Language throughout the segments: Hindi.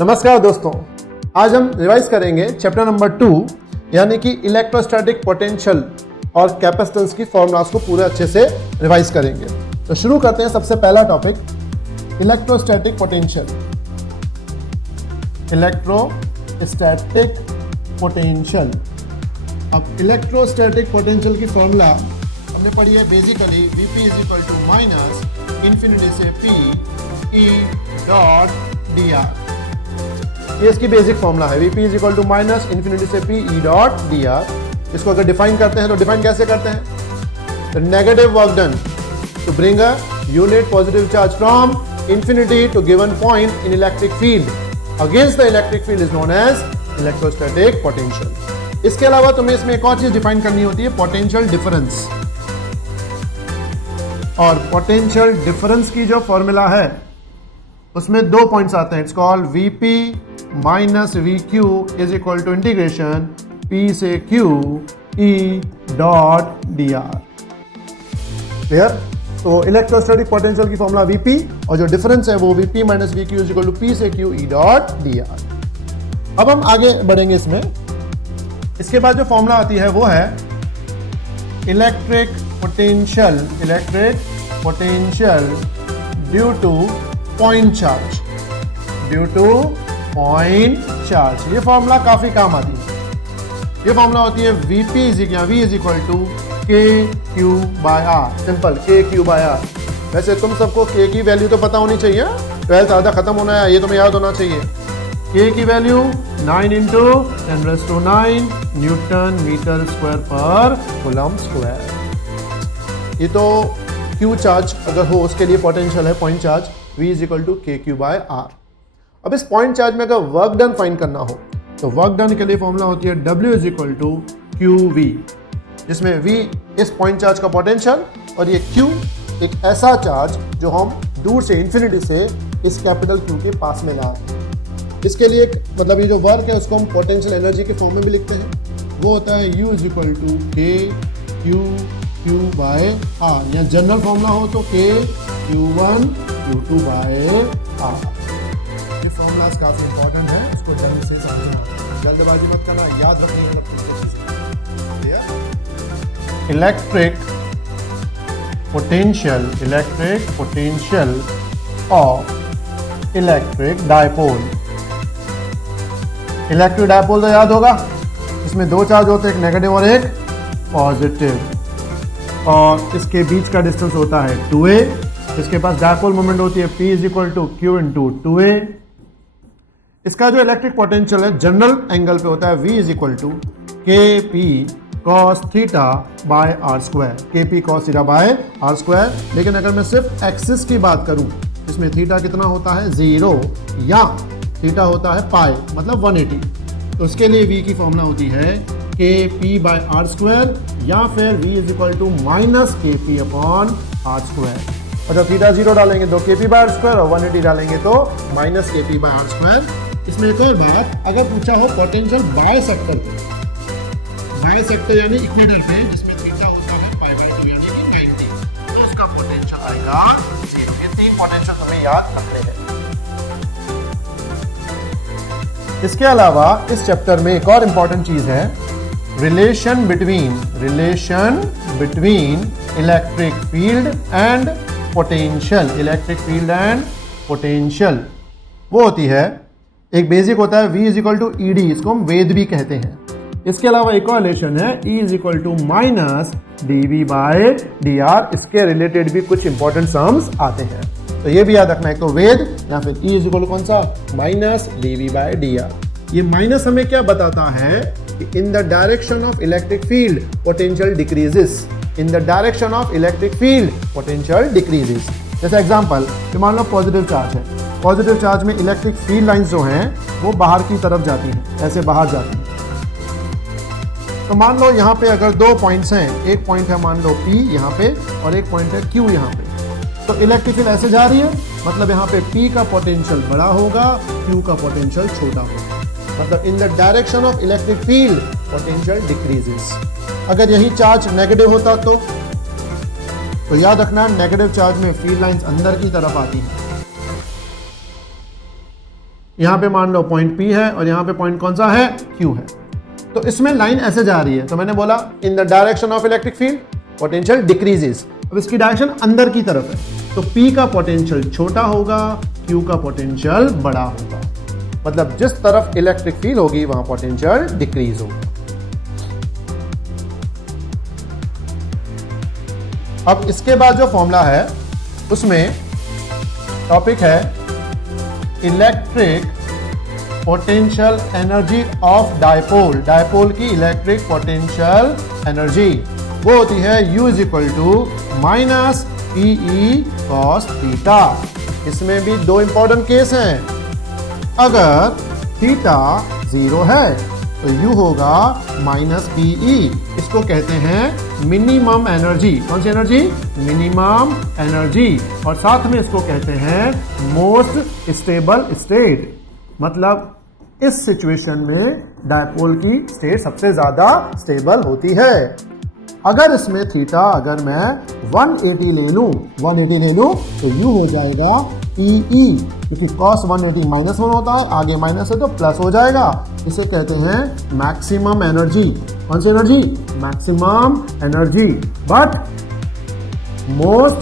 नमस्कार दोस्तों, आज हम रिवाइज करेंगे चैप्टर नंबर 2 यानी कि इलेक्ट्रोस्टैटिक पोटेंशियल और कैपेसिटेंस की फॉर्मूलाज को पूरे अच्छे से रिवाइज करेंगे। तो शुरू करते हैं। सबसे पहला topic electrostatic potential. Electrostatic potential. अब इलेक्ट्रोस्टैटिक पोटेंशियल की फॉर्मूला हमने पढ़ी है basically Vp is equal to minus infinity से P E डॉट dr। ये इसकी बेसिक फॉर्मूला है। Vp is equal to minus infinity से P E डॉट dr। इसको अगर डिफाइन करते हैं तो डिफाइन कैसे करते हैं? The negative work done to bring a unit positive charge from infinity to given point in electric field against the electric field is known as electrostatic potential। इसके अलावा तुम्हें इसमें एक और चीज डिफाइन करनी होती है, पोटेंशियल डिफरेंस। और पोटेंशियल डिफरेंस की जो फॉर्मूला है उसमें दो पॉइंट्स आते हैं। It's called Vp minus VQ is equal to integration P से Q E dot dr। Clear? तो इलेक्ट्रोस्टैटिक पोटेंशियल की फॉर्मूला Vp और जो डिफरेंस है वो Vp minus VQ is equal to P से Q E डॉट dr। अब हम आगे बढ़ेंगे इसमें। इसके बाद जो फॉर्मूला आती है वो है electric potential due to point charge. ये फॉर्मूला काफी काम आती है। ये फॉर्मूला होती है Vp is equal to KQ by R। Simple, KQ by R। वैसे तुम सबको K की वैल्यू तो पता होनी चाहिए। 12th आधा खत्म होना है, ये तुम्हें याद होना चाहिए। K की value 9 into 10⁹ newton metre square पर कूलम स्क्वायर। ये तो Q चार्ज अगर हो उसके लिए पोटेंशियल है point charge V is equal to KQ by R। अब इस पॉइंट चार्ज में अगर वर्क डन फाइंड करना हो तो वर्क डन के लिए फॉर्मूला होती है W is equal to QV, जिसमें V इस पॉइंट चार्ज का पोटेंशियल और ये Q एक ऐसा चार्ज जो हम दूर से इन्फिनिटी से इस कैपिटल Q के पास में ला रहे हैं। इसके लिए मतलब ये जो वर्क है उसको हम पोटेंशियल एनर्जी के फॉर्म में भी लिखते हैं। वो होता है U is equal to KQ by R, या जनरल फॉर्मूला हो तो KQ1 Q2 बाय R। ये फॉर्मूलाज काफी इंपॉर्टेंट है, इसको जल्दी से समझना, जल्दबाजी मत करना, याद रखना। Electric potential of electric dipole. Electric dipole तो याद होगा, इसमें दो चार्ज होते हैं, एक नेगेटिव और एक पॉजिटिव, और इसके बीच का डिस्टेंस होता है 2a। इसके पास डायपोल मोमेंट होती है P is equal to Q into 2a। इसका जो इलेक्ट्रिक पोटेंशियल है जनरल एंगल पे होता है V is equal to KP cos theta by R square. KP cos theta by R square. लेकिन अगर मैं सिर्फ एक्सिस की बात करूं इसमें थीटा कितना होता है 0 या थीटा होता है पाई मतलब 180। तो उसके लिए V की फॉर्मूला होती है KP बाय R स्क्वायर या फिर V is equal to minus KP upon R square. और जब थीटा 0 डालेंगे तो KP बाय R स्क्वायर और 180 डालेंगे तो minus KP by R square. इसमें एक और बात, अगर पूछा हो पोटेंशियल बाय सेक्टर पे, बाय सेक्टर यानी इक्वेटर पे जिसमें थीटा होता है पाई बाय 2 यानी कि 90, तो उसका पोटेंशियल आएगा 0। ये तीन पोटेंशियल हमें याद रखने हैं। इसके अलावा इस चैप्टर में एक और इंपॉर्टेंट चीज है, relation between electric field and potential. वो होती है, एक बेसिक होता है V is equal to ED, इसको हम वेद भी कहते हैं। इसके अलावा एक और रिलेशन है E is equal to minus dV by dr। इसके रिलेटेड भी कुछ इंपॉर्टेंट सम्स आते हैं, तो ये भी याद रखना है, तो वेद या फिर E इज इक्वल टू कौन सा माइनस dV बाय dr। ये माइनस हमें क्या बताता है कि in the direction of electric field potential decreases. In the direction of electric field potential decreases. जैसे एग्जांपल, मान लो पॉजिटिव चार्ज है, पॉजिटिव चार्ज में इलेक्ट्रिक फील्ड लाइंस जो हैं वो बाहर की तरफ जाती हैं, ऐसे बाहर जाती हैं। तो मान लो यहाँ पे अगर दो पॉइंट्स हैं, एक पॉइंट है मान लो P यहाँ पे और एक पॉइंट है Q यहाँ पे, तो इलेक्ट्रिक फील्ड ऐसे जा रही है, मतलब यहाँ पे P का पोटेंशियल बड़ा होगा, Q का पोटेंशियल छोटा होगा। मतलब in the direction of electric field potential decreases. अगर यही चार्ज नेगेटिव होता तो याद रखना नेगेटिव चार्ज में फील्ड लाइंस अंदर की तरफ आती हैं। यहाँ पे मान लो पॉइंट P है और यहाँ पे पॉइंट कौन सा है, Q है। तो इसमें लाइन ऐसे जा रही है, तो मैंने बोला in the direction of electric field potential decreases. अब इसकी डायरेक्शन अंदर की तरफ है, तो P का पोटेंशियल छोटा होगा, Q का पोटेंशियल बड़ा होगा। मतलब जिस तरफ इलेक्ट्रिक फील्ड होगी वहां पोटेंशियल डिक्रीज होगा। अब इसके बाद जो फॉर्मूला है उसमें टॉपिक है electric potential energy of dipole. Dipole की इलेक्ट्रिक पोटेंशियल एनर्जी वो होती है U is equal to minus PE cos theta. इसमें भी दो इंपॉर्टेंट केस हैं। अगर थीटा 0 है तो U होगा माइनस PE। इसको कहते हैं मिनिमम एनर्जी। कौन सी एनर्जी? Minimum energy. और साथ में इसको कहते हैं मोस्ट स्टेबल स्टेट। मतलब इस सिचुएशन में डायपोल की स्टेट सबसे ज्यादा स्टेबल होती है। अगर इसमें थीटा अगर मैं 180 ले लूं तो U हो जाएगा PE, क्योंकि cos 180 -1 होता है, आगे माइनस है तो प्लस हो जाएगा। इसे कहते हैं मैक्सिमम एनर्जी। कौन सी energy? Maximum energy. But most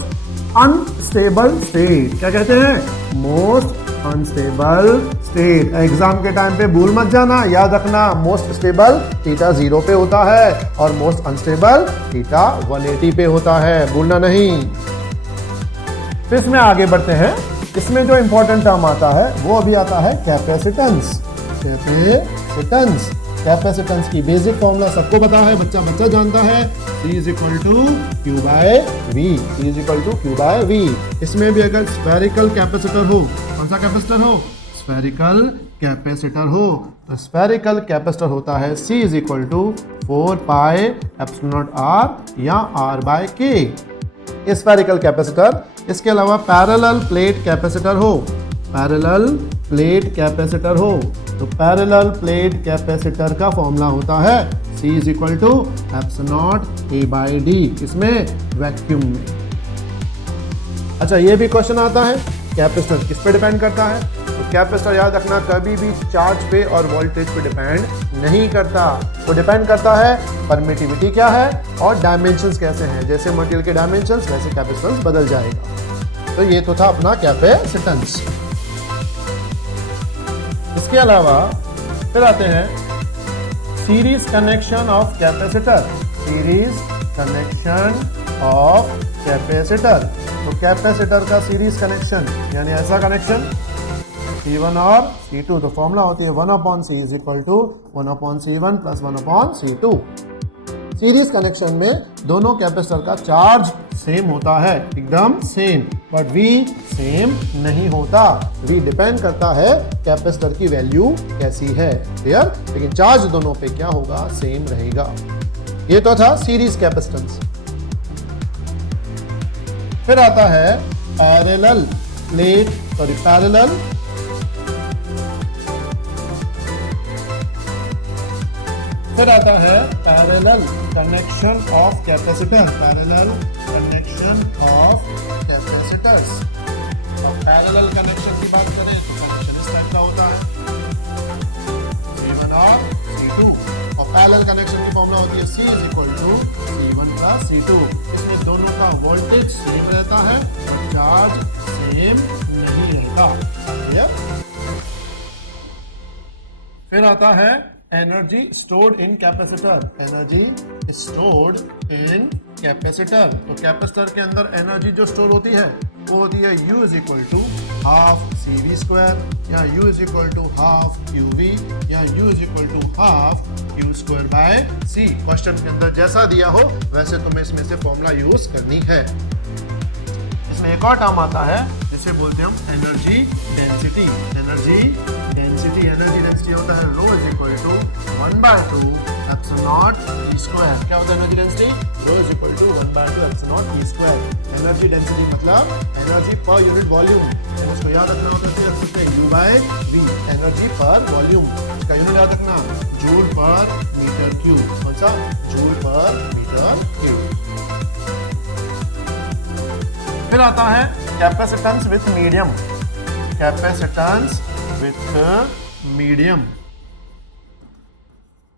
unstable state. क्या कहते हैं? Most unstable state. एग्जाम के टाइम पे भूल मत जाना, याद रखना मोस्ट स्टेबल थीटा 0 पे होता है और मोस्ट अनस्टेबल थीटा 180 पे होता है, भूलना नहीं। फिर इसमें आगे बढ़ते हैं। इसमें जो इंपॉर्टेंट टर्म आता है वो अभी आता है कैपेसिटेंस। कैपेसिटेंस की बेसिक फॉर्मूला सबको पता है, बच्चा जानता है, C is equal to Q by V। C is equal to Q by V। इसमें भी अगर स्फेरिकल कैपेसिटर हो, कौन सा कैपेसिटर हो? स्फेरिकल कैपेसिटर हो, तो स्फेरिकल कैपेसिटर होता है C is equal to 4 pi epsilon naught R या R by K। Spherical capacitor. इसके अलावा पैरेलल प्लेट कैपेसिटर हो, तो पैरेलल प्लेट कैपेसिटर का फॉर्मूला होता है C is equal to epsilon naught A by D। इसमें वैक्यूम में। अच्छा, ये भी क्वेश्चन आता है कैपेसिटर किस पे डिपेंड करता है? तो कैपेसिटर याद रखना कभी भी चार्ज पे और वोल्टेज पे डिपेंड नहीं करता। वो डिपेंड करता है परमिटिविटी क्या है और डायमेंशंस कैसे हैं। जैसे मटेरियल के डायमेंशंस वैसे कैपेसिटेंस बदल जाएगा। तो ये तो था अपना कैपेसिटेंस। इसके अलावा फिर आते हैं सीरीज कनेक्शन ऑफ कैपेसिटर। तो कैपेसिटर का सीरीज कनेक्शन यानी ऐसा कनेक्शन C1 और C2। तो फॉर्मूला होती है 1/C is equal to 1/C1 plus 1/C2। Series connection में दोनों कैपेसिटर का चार्ज सेम होता है, एकदम सेम, बट V सेम नहीं होता। V डिपेंड करता है कैपेसिटर की वैल्यू कैसी है, क्लियर? लेकिन चार्ज दोनों पे क्या होगा? सेम रहेगा। ये तो था सीरीज कैपेसिटेंस। फिर आता है पैरेलल कनेक्शन ऑफ कैपेसिटर। अब पैरेलल कनेक्शन की बात करें तो कनेक्शन इस टाइप का होता है C1 और C2। और पैरेलल कनेक्शन की फॉर्मूला होती है C is equal to C1 plus C2। इसमें दोनों का वोल्टेज सेम रहता है और चार्ज सेम नहीं रहता। फिर आता है एनर्जी स्टोर्ड इन कैपेसिटर। तो कैपेसिटर के अंदर एनर्जी जो स्टोर होती है वो होती है U is equal to half CV square या U is equal to half QV या U is equal to half Q square by C। Question के अंदर जैसा दिया हो वैसे तुम्हें इसमें से फॉर्मूला यूज करनी है। इसमें एक और टर्म आता है जिसे बोलते हैं हम एनर्जी डेंसिटी। एनर्जी डेंसिटी होता है rho is equal to 1/2 epsilon naught E square. क्या होता है energy density? Rho is equal to 1/2 epsilon naught E square. Energy density मतलब एनर्जी पर यूनिट वॉल्यूम। इसको याद रखना होता है U by V, energy per volume. इसका यूनिट याद रखना जूल पर मीटर क्यूब। कौन सा? जूल पर मीटर क्यूब। फिर आता है capacitance with medium. With medium.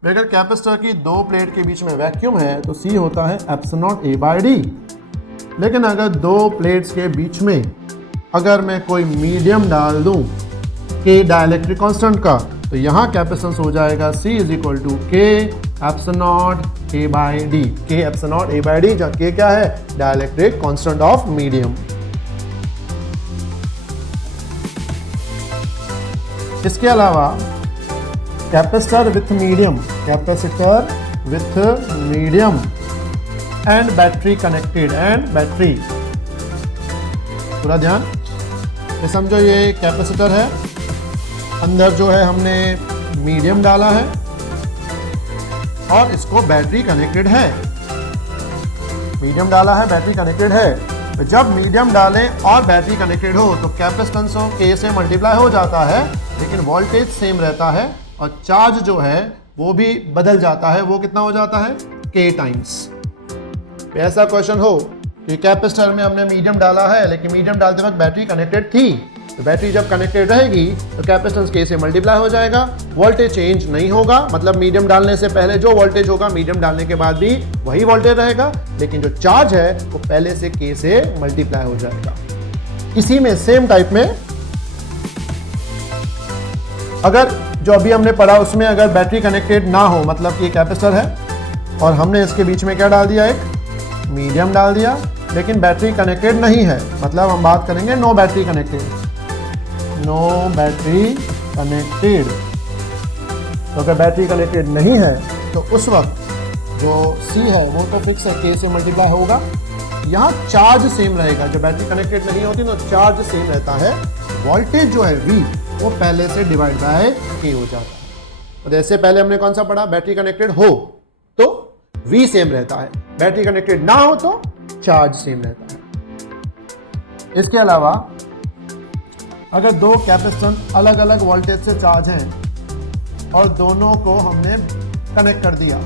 अगर कैपेसिटर की दो प्लेट के बीच में वैक्यूम है तो C होता है एप्सिलॉन A बाय D। लेकिन अगर दो प्लेट्स के बीच में अगर मैं कोई मीडियम डाल दूं K डाइलेक्ट्रिक कांस्टेंट का, तो यहाँ कैपेसिटेंस हो जाएगा C is equal to K epsilon A by D। K epsilon A by D, जहाँ K क्या है? Dielectric constant of medium. इसके अलावा capacitor with medium and battery connected, पूरा ध्यान ये समझो, ये कैपेसिटर है, अंदर जो है हमने मीडियम डाला है और इसको बैटरी कनेक्टेड है। मीडियम डाला है, बैटरी कनेक्टेड है। तो जब मीडियम डालें और बैटरी कनेक्टेड हो तो कैपेसिटेंस K से मल्टीप्लाई हो जाता है, लेकिन वोल्टेज सेम रहता है और चार्ज जो है वो भी बदल जाता है। वो कितना हो जाता है? K times. ऐसा क्वेश्चन हो कि कैपेसिटर में हमने मीडियम डाला है लेकिन मीडियम डालते वक्त बैटरी कनेक्टेड थी, तो बैटरी जब कनेक्टेड रहेगी तो कैपेसिटेंस K से मल्टीप्लाई हो जाएगा, वोल्टेज चेंज नहीं होगा। मतलब मीडियम डालने से पहले जो वोल्टेज होगा मीडियम डालने के बाद भी वही वोल्टेज रहेगा, लेकिन जो चार्ज है वो पहले से K से मल्टीप्लाई हो जाएगा। इसी में सेम टाइप में अगर जो अभी हमने पढ़ा उसमें अगर बैटरी कनेक्टेड ना हो, मतलब कि कैपेसिटर है और हमने इसके बीच में क्या डाल दिया? एक मीडियम डाल दिया, लेकिन बैटरी कनेक्टेड नहीं है, मतलब हम बात करेंगे नो बैटरी कनेक्टेड। तो अगर बैटरी कनेक्टेड नहीं है तो उस वक्त जो C है वो तो फिक्स है, K से मल्टीप्लाई होगा। यहाँ चार्ज सेम रहेगा, जब बैटरी कनेक्टेड नहीं होती तो चार्ज सेम रहता है, वोल्टेज जो है V वो पहले से डिवाइड बाय K हो जाता है। तो जैसे पहले हमने कौन सा पढ़ा? बैटरी कनेक्टेड हो तो V सेम रहता है, बैटरी कनेक्टेड ना हो तो चार्ज सेम रहता है। इसके अलावा अगर दो कैपेसिटर अलग अलग वोल्टेज से चार्ज हैं और दोनों को हमने कनेक्ट कर दिया,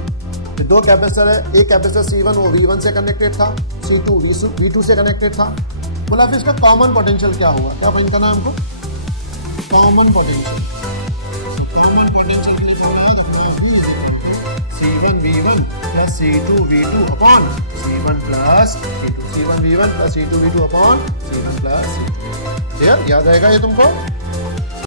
तो दो कैपेसिटर है, एक कैपेसिटर C1 वो V1 से कनेक्टेड था, C2 V2 से कनेक्टेड था। बोला फिर इसका कॉमन पोटेंशियल क्या हुआ? क्या पता ना हमको? Common potential C1 V1 plus C2 V2 upon C1 plus C2, C1 V1 plus C2 V2 upon C1 plus C2। याद आएगा ये तुमको?